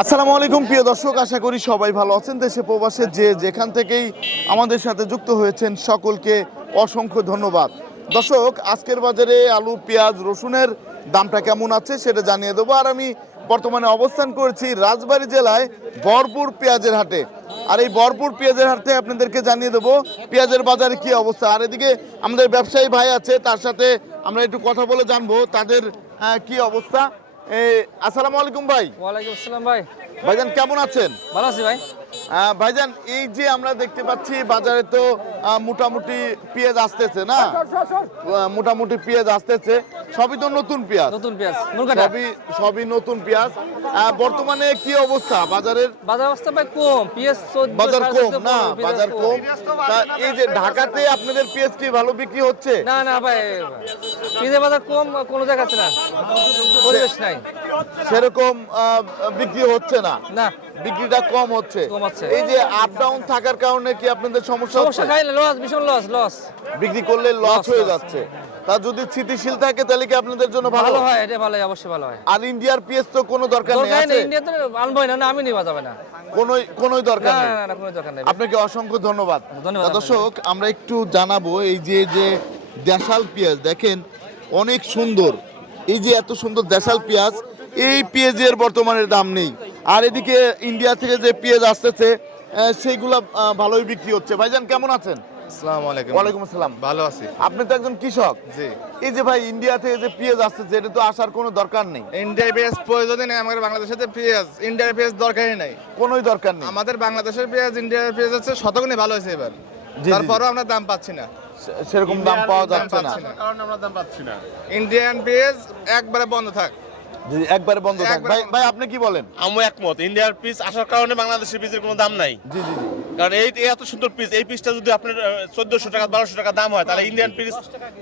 আসসালামু আলাইকুম, প্রিয় দর্শক, আশা করি সবাই ভালো আছেন। দেশে প্রবাসে যে যেখান থেকেই আমাদের সাথে যুক্ত হয়েছেন সকলকে অসংখ্য ধন্যবাদ। দর্শক, আজকের বাজারে আলু, পেঁয়াজ, রসুনের দামটা কেমন আছে সেটা জানিয়ে দেবো। আর আমি বর্তমানে অবস্থান করেছি রাজবাড়ী জেলায় বরপুর পেঁয়াজের হাটে। আর এই বরপুর পেঁয়াজের হাটে আপনাদেরকে জানিয়ে দেবো, পেঁয়াজের বাজারে কি অবস্থা। আর এদিকে আমাদের ব্যবসায়ী ভাই আছে, তার সাথে আমরা একটু কথা বলে জানব, তাদের কি অবস্থা। আসসালামু আলাইকুম ভাই। ওয়ালাইকুম আসসালাম ভাই। ভাইজান কেমন আছেন? ভালো আছি ভাই। ভাইজান এই যে আমরা দেখতে পাচ্ছি বাজারে তো মোটামুটি পেঁয়াজ আসতেছে না? মোটামুটি পেঁয়াজ আসতেছে। সবই তো নতুন পেঁয়াজ। নতুন পেঁয়াজ সবই সবই নতুন পেঁয়াজ। বর্তমানে কি অবস্থা বাজারের? বাজার অবস্থা ভাই কম পেঁয়াজ বাজার কম না? বাজার কম। তা এই যে ঢাকাতে আপনাদের পেঁয়াজ কি ভালো বিক্রি হচ্ছে? না না ভাই পেঁয়াজের বাজার কম কোনো জায়গা আছে না। পরিবেশ নাই। সেরকম বিক্রি হচ্ছে না। না। বিক্রিটা কম হচ্ছে। এই যে আপ ডাউন থাকার কারণে কি আপনাদের সমস্যা সমস্যা খাই লস ভীষণ লস লস বিক্রি করলে লস হয়ে যাচ্ছে। তা যদি স্থিতিশীল থাকে তাহলে কি আপনাদের জন্য ভালো? হয় এটা ভালো অবশ্যই ভালো হয়। আর ইন্ডিয়ার পিএস তো কোনো দরকার নেই আছে? ইন্ডিয়াতে আনবোই না না আমি নিবা যাবে না। কোনো কোনো দরকার নেই। না না, কোনো দরকার নেই। আপনাকে অসংখ্য ধন্যবাদ। ধন্যবাদ দর্শক আমরা একটু জানাব এই যে যে দেশাল পেঁয়াজ দেখেন অনেক সুন্দর। এই যে এত সুন্দর দেশাল পেঁয়াজ এই পেঁয়াজের বর্তমানে দাম নেই। আর এদিকে ইন্ডিয়া থেকে যে পেঁয়াজ আসতেছে সেইগুলা ভালোই বিক্রি হচ্ছে। ভাইজান কেমন আছেন? আসসালামু আলাইকুম। ওয়ালাইকুম আসসালাম। ভালো আছি। আপনি তো একজন কৃষক। জি। এই যে ভাই ইন্ডিয়া থেকে যে পেঁয়াজ আসতেছে এটা তো আসার কোনো দরকার নেই। ইন্ডিয়ার পেঁয়াজ প্রয়োজনই নেই আমাদের বাংলাদেশের যে পেঁয়াজ। ইন্ডিয়ার পেঁয়াজ দরকারই নাই। কোনোই দরকার নেই। আমাদের বাংলাদেশের পেঁয়াজ ইন্ডিয়ার পেঁয়াজ হচ্ছে শতগুণে ভালো হয়েছে এবার। জি। তারপরও আমরা দাম পাচ্ছি না। সেরকম দাম পাওয়া যাচ্ছে না। কারণ আমরা দাম পাচ্ছি না। ইন্ডিয়ান পেঁয়াজ একবারে বন্ধ থাক। একবারে বন্ধ থাক। ভাই ভাই আপনি কি বলেন? আমি একমত। ইন্ডিয়ার পিস আসার কারণে বাংলাদেশের পিসের কোনো দাম নাই। জি জি জি। কারণ এই এত সুন্দর পিস এই পিসটা যদি আপনার চোদ্দশো টাকা বারোশো টাকা দাম হয় তাহলে ইন্ডিয়ান পিস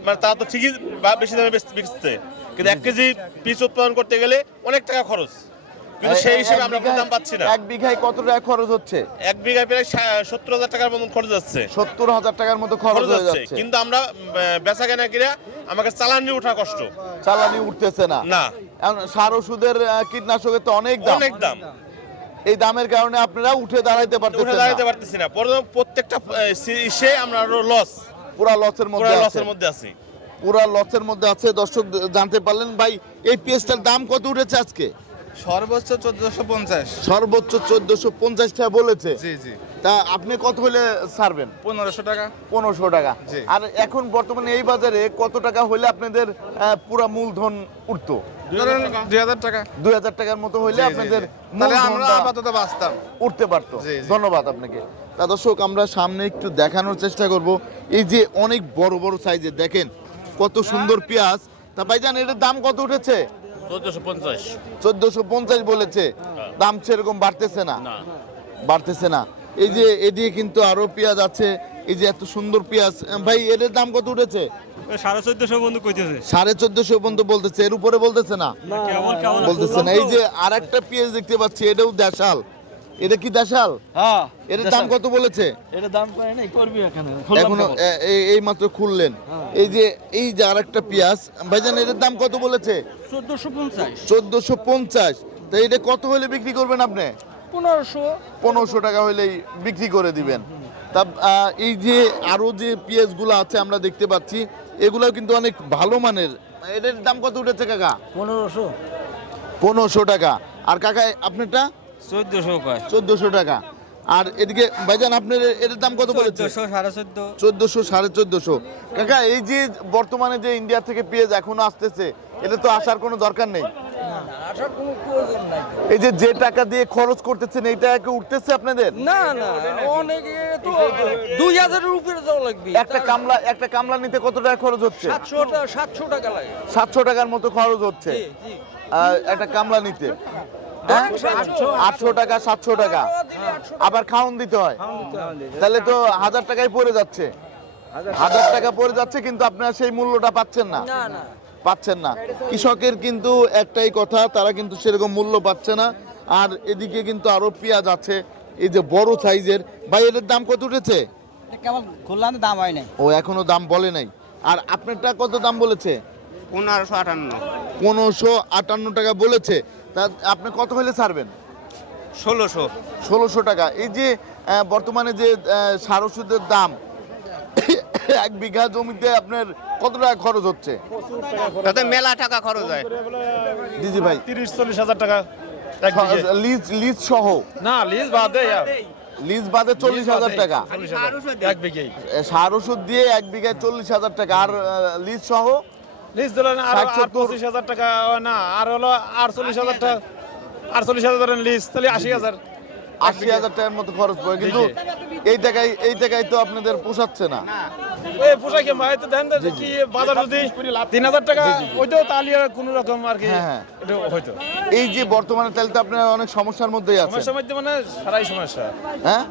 মানে তারা তো ঠিকই বেশি দামে বেচ- বেচছে। কিন্তু এক কেজি পিস উৎপাদন করতে গেলে অনেক টাকা খরচ। কিন্তু সেই হিসেবে আমরা কোনো দাম পাচ্ছি না। এক বিঘায় কত টাকা খরচ হচ্ছে? এক বিঘায় প্রায় সত্তর হাজার টাকার মতন খরচ যাচ্ছে। সত্তর হাজার টাকার মতো খরচ হয়ে যাচ্ছে। যাচ্ছে। কিন্তু আমরা বেচা কেনা কিনা আমাকে চালানি ওঠা কষ্ট। চালানি উঠতেছে না। না। সার ওষুধের কীটনাশকের তো অনেক দাম। অনেক দাম। এই দামের কারণে আপনারা উঠে দাঁড়াইতে উঠে পারতেছেন দাঁড়াতে দাঁড়াইতে পারতেছি না। পরে- প্রত্যেকটা সে আমরা লস পুরা লসের মধ্যে পুরো লসের মধ্যে আছি। পুরা লসের মধ্যে আছে। দর্শক জানতে পারলেন ভাই এই পেঁয়াজটার দাম কত উঠেছে আজকে? সর্বোচ্চ চোদ্দশো পঞ্চাশ। সর্বোচ্চ চোদ্দশো পঞ্চাশ টাকা বলেছে। জি জি। তা আপনি কত হলে ছাড়বেন? পনেরোশো টাকা। পনেরোশো টাকা। আর এখন বর্তমানে এই বাজারে কত টাকা হলে আপনাদের পুরা মূলধন উঠতো? দুই হাজার টাকা। দুই হাজার টাকার মতো জি, আপনাদের। আমরা আপাতত বাঁচতাম। উঠতে পারতো। ধন্যবাদ আপনাকে। তা দর্শক আমরা সামনে একটু দেখানোর চেষ্টা করব। এই যে অনেক বড় বড় সাইজের দেখেন কত সুন্দর পেঁয়াজ। তা ভাইজান এটার দাম কত উঠেছে? চোদ্দশো পঞ্চাশ। বলেছে। দাম সেরকম বাড়তেছে না। বাড়তেছে না। এই যে এদিকে কিন্তু আরও পেঁয়াজ আছে। এই যে এত সুন্দর পেঁয়াজ। ভাই এদের দাম কত উঠেছে? সাড়ে চোদ্দশো বন্ধু কইতেছে। সাড়ে চোদ্দশো পর্যন্ত বলতেছে। এর উপরে বলতেছে না? কেমন কেমন? বলতেছে না। এই যে আর একটা পেঁয়াজ দেখতে পাচ্ছি এটাও দেশাল। এটা কি দেশাল? হ্যাঁ এটার দাম কত বলেছে? এটা দাম করে নাই করবি এখানে এখনও এই মাত্র খুললেন। এই যে এই যে আর একটা পেঁয়াজ ভাইজান এটার দাম কত বলেছে? চোদ্দশো পঞ্চাশ। চোদ্দশো পঞ্চাশ। তো এটা কত হলে বিক্রি করবেন আপনি? পনেরোশো। পনেরোশো টাকা হলেই বিক্রি করে দিবেন। তা এই যে আরও যে পেঁয়াজগুলো আছে আমরা দেখতে পাচ্ছি এগুলো কিন্তু অনেক ভালো মানের। এটার দাম কত উঠেছে কাকা? পনেরোশো। পনেরোশো টাকা। আর কাকা আপনারটা? চোদ্দশো কয়। চোদ্দশো টাকা। আর এদিকে ভাইজান আপনার এর দাম কত বলেছে চোদ্দশো সাড়ে চোদ্দ। চোদ্দশো কাকা এই যে বর্তমানে যে ইন্ডিয়া থেকে পেঁয়াজ এখনও আসতেছে এটা তো আসার কোনো দরকার নেই? আসার কোনো প্রয়োজন নাই এই যে যে টাকা দিয়ে খরচ করতেছেন এই টাকা কি উঠতেছে আপনাদের? না না অনেক তো দুই হাজারের উপরে যাওয়া লাগবে। একটা কামলা একটা কামলা নিতে কত টাকা খরচ হচ্ছে? সাতশো টাকা সাতশো টাকা লাগে। সাতশো টাকার মতো খরচ হচ্ছে। জি, জি। আহ, একটা কামলা নিতে? আটশো টাকা সাতশো টাকা। আবার খাওন দিতে হয়। তাহলে তো হাজার টাকায় পড়ে যাচ্ছে। হাজার টাকা পড়ে যাচ্ছে কিন্তু আপনারা সেই মূল্যটা পাচ্ছেন না। না না। পাচ্ছেন না। কৃষকের কিন্তু একটাই কথা তারা কিন্তু সেরকম মূল্য পাচ্ছে না। আর এদিকে কিন্তু আরও পেঁয়াজ আছে এই যে বড় সাইজের। ভাই এটার দাম কত উঠেছে? খুললাম দাম হয় নাই। ও এখনও দাম বলে নাই। আর আপনারটা কত দাম বলেছে? পনেরোশো আটান্ন। পনেরোশো আটান্ন টাকা বলেছে। তা আপনি কত হলে ছাড়বেন? ষোলোশো। ষোলোশো টাকা। এই যে বর্তমানে যে সার ওষুধের দাম এক বিঘা জমিতে আপনার কত টাকা খরচ হচ্ছে? তাতে মেলা টাকা খরচ হয়। জি জি ভাই। তিরিশ চল্লিশ হাজার টাকা লিজ লিজ সহ? না লিজ বাদে লিজ বাদে চল্লিশ হাজার টাকা। সার ওষুধ দিয়ে এক বিঘায় চল্লিশ হাজার টাকা। আর লিজ সহ? লিজ দিলেন আর। পঁচিশ হাজার টাকা না আর হলো আটচল্লিশ হাজার টাকা আটচল্লিশ হাজার ধরেন লিজ তাহলে আশি হাজার। আশি হাজার টাকার মতো খরচ পড়ে কিন্তু এই টাকায় এই টাকায় তো আপনাদের পোষাচ্ছে না। এই পোশাক ভাই তো দেন কি বাজার যদি তিন হাজার টাকা ওইটাও তাহলে কোনো রকম আর কি হ্যাঁ, হ্যাঁ। এটা হয়তো এই যে বর্তমানে তাহলে তো আপনারা অনেক সমস্যার মধ্যেই আছেন। সমস্যার মধ্যে মানে সারাই সমস্যা। হ্যাঁ?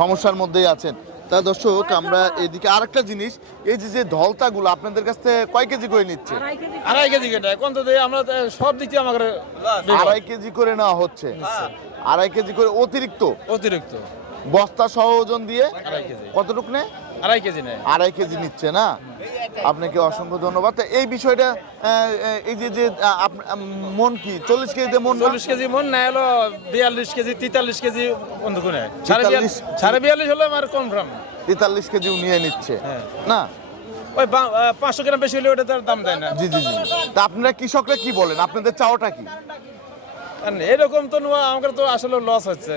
সমস্যার মধ্যেই আছেন। তা দর্শক আমরা এদিকে আরেকটা জিনিস এই যে যে ধলতাগুলো আপনাদের কাছ থেকে কয় কেজি করে নিচ্ছে? আড়াই কেজি কেটে কোন তো দিয়ে আমরা সব দিক আমাকে আড়াই কেজি করে নেওয়া হচ্ছে। আড়াই কেজি করে অতিরিক্ত? অতিরিক্ত। বস্তা সহ ওজন দিয়ে আড়াই কেজি। কতটুক নেয়? আড়াই কেজি নেয়। আড়াই কেজি নিচ্ছে না? আপনাকে অসংখ্য ধন্যবাদ। তা এই বিষয়টা এই যে যে মন কি? চল্লিশ কেজিতে মন চল্লিশ কেজি মন নেয় হলো বিয়াল্লিশ কেজি তেতাল্লিশ কেজি বন্ধু নেয় সাড়ে বিয়াল্লিশ 43 সাড়ে বিয়াল্লিশ হলে আমার দাম তেতাল্লিশ কেজিও নিয়ে নিচ্ছে। হ্যাঁ। না? ওই পাঁচশো গ্রাম বেশি হলে ওটা তার দাম দেয় না। জি জি জি। তা আপনারা কৃষকরা কি বলেন? আপনাদের চাওয়াটা কি? এরকম তো আমাদের তো আসলে লস হচ্ছে।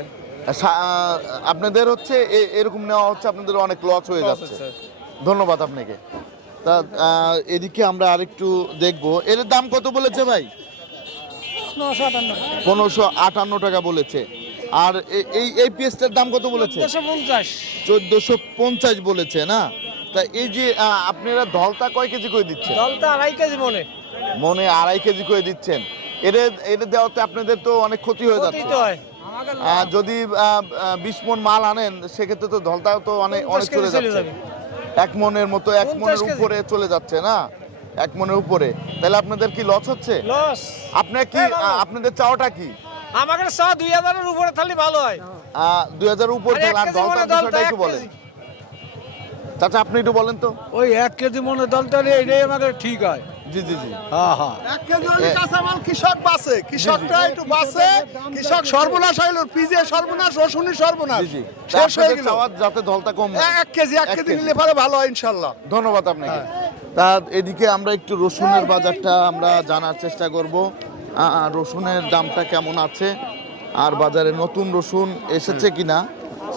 আপনাদের হচ্ছে এরকম নেওয়া হচ্ছে আপনাদের অনেক লস হয়ে যাচ্ছে। ধন্যবাদ আপনাকে। তা এদিকে আমরা আরেকটু দেখব। এর দাম কত বলেছে ভাই? পনেরোশো আটান্ন। টাকা বলেছে। আর এই এই পিএসটার দাম কত বলেছে? চোদ্দশো পঞ্চাশ। বলেছে না? তা এই যে আপনারা ধলতা কয় কেজি করে দিচ্ছেন? আড়াই কেজি মনে। মনে আড়াই কেজি করে দিচ্ছেন। এটা এটা দেওয়াতে আপনাদের তো অনেক ক্ষতি হয়ে যাচ্ছে। যদি বিশ মন মাল আনেন সেক্ষেত্রে তো ধলতাও তো অনেক অনেক চলে যাচ্ছে। যাবে। এক মনের মতো এক মনের উপরে চলে যাচ্ছে না? এক মনের উপরে। তাহলে আপনাদের কি লস হচ্ছে? লস আপনার কি হ্যাঁ, আপনাদের চাওয়াটা কি? আমাদের চা দুই হাজারের উপরে তাহলে ভালো হয়। দুই হাজার উপরে আর দলটা বিষয়টা একটু বলেন। চাচা আপনি একটু বলেন তো। ওই এক কেজি মনের দলটা নিয়ে এটাই আমাকে ঠিক হয়। জি জি জি। হ্যাঁ হ্যাঁ। এক কেজি কাঁচামাল কৃষক বাঁচে কৃষকটা একটু বাঁচে কৃষক সর্বনাশ হইল পিজে সর্বনাশ রসুনি সর্বনাশ। শেষ হয়ে গেল। যাতে ধলতা কম এক কেজি এক কেজি। নিলে পরে ভালো হয় ইনশাল্লাহ। ধন্যবাদ আপনাকে। তা এদিকে আমরা একটু রসুনের বাজারটা আমরা জানার চেষ্টা করব। রসুনের দামটা কেমন আছে? আর বাজারে নতুন রসুন এসেছে কিনা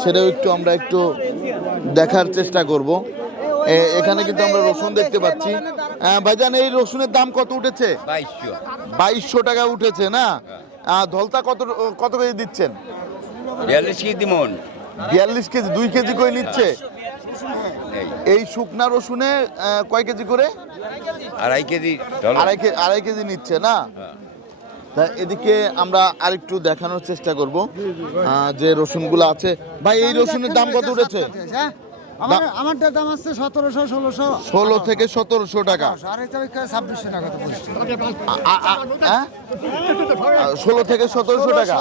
সেটাও একটু আমরা একটু দেখার চেষ্টা করব। এখানে কিন্তু আমরা রসুন দেখতে পাচ্ছি। ভাইজান এই রসুনের দাম কত উঠেছে? বাইশশো। টাকা উঠেছে না? আহ, ধলতা কত কত কেজি দিচ্ছেন? বিয়াল্লিশ কেজি মন বিয়াল্লিশ কেজি দুই কেজি করে নিচ্ছে? এই শুকনা রসুনে কয় কেজি করে? আড়াই কেজি আড়াই কেজি আড়াই কেজি নিচ্ছে না? তা এদিকে আমরা আরেকটু দেখানোর চেষ্টা করব আহ, যে রসুনগুলো আছে। ভাই এই রসুনের দাম কত উঠেছে? আমারটার দাম আছে সতেরোশো ষোলোশো। ষোলো থেকে সতেরোশো টাকা। আর ছাব্বিশশো টাকা তো ষোলো থেকে সতেরোশো টাকা।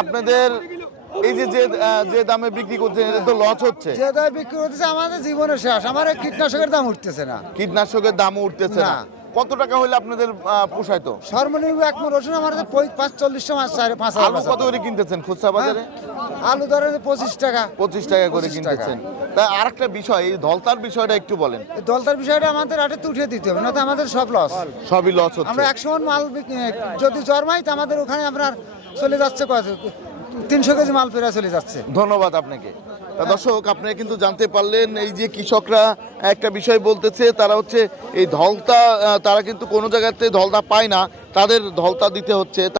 আপনাদের এই যে যে দামে বিক্রি করছেন এটা তো লস হচ্ছে। যে দায় বিক্রি করতেছে আমাদের জীবনের শেষ। আমার কীটনাশকের দাম উঠতেছে না। কীটনাশকের দামও উঠতেছে না। কত টাকা হলে আপনাদের আহ, পোষায় তো সর্বনিম্ন এক মন রসুন আমার পাঁচ চল্লিশশো চার পাঁচ আলু কত করে কিনতেছেন খুচরা বাজারে? আলু ধরেন পঁচিশ টাকা। পঁচিশ টাকা করে কিনতেছেন। তা আরেকটা বিষয় এই দলতার বিষয়টা একটু বলেন। এই দলতার বিষয়টা আমাদের আটে উঠিয়ে দিতে হবে না তো আমাদের সব লস সবই লস হচ্ছে। আমরা একশো মন মাল যদি জন্মাই তো আমাদের ওখানে আপনার চলে যাচ্ছে কত তিনশো কেজি মাল ফেরা চলে যাচ্ছে। ধন্যবাদ আপনাকে। তা দর্শক, আপনারা কিন্তু জানতে পারলেন, এই যে কৃষকরা একটা বিষয় বলতেছে, তারা হচ্ছে এই ধলতা তারা কিন্তু কোনো জায়গাতে ধলতা পায় না, তাদের ধলতা দিতে হচ্ছে।